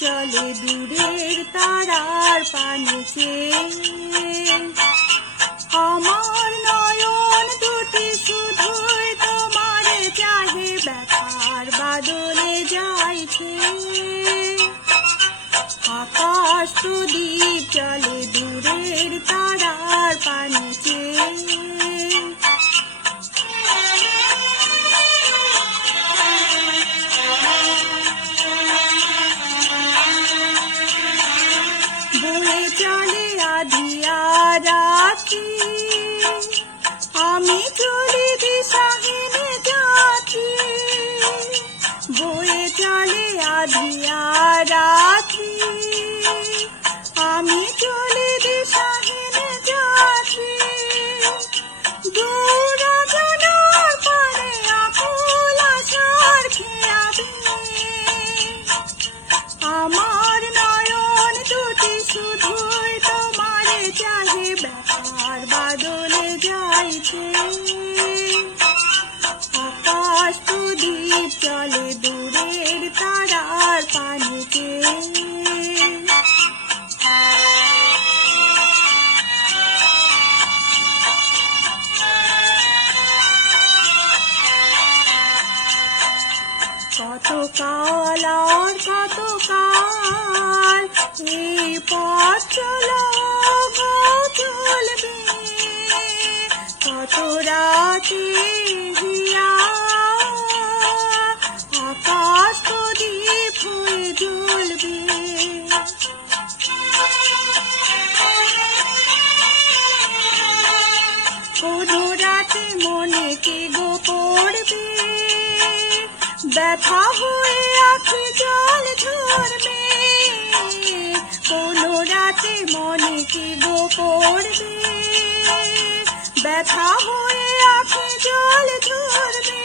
চলে দূরের তারার পানে চেয়ে। আমার নয়ন দুটি শুধুই তোমারে চাহে, ব্যথার বাদলে যাইছে। আকাশ প্রদীপ চলে দূরের তারার পানে চেয়ে। বয়ে চলে আধিয়া রাত্রি, আমি চলি দিশাহীন যাত্রী। বয়ে চলে আধিয়া রাত্রি, আমি চলি দিশাহীন যাত্রী। দূর জানার পানে আকুল আশার খেয়াবি, আমার নয়ন দুটি শুধুই তোমারে চাহে, ব্যথার বাদলে যাইছে। আকাশ প্রদীপ চলে দূরের তারার পানে চেয়ে। কতকাল আর কতকাল এই পথ চলা চলবে, কত রাতে হিয়া আকাশ প্রদীপ হয়ে জ্বলবে। কোন রাতে মনে কে গো পড়বে, ব্যথা হয়ে আঁখি জল ঝরবে। কোন রাতে মনে কি গো পড়বে, ব্যথা হয়ে আঁখি জল ঝরবে।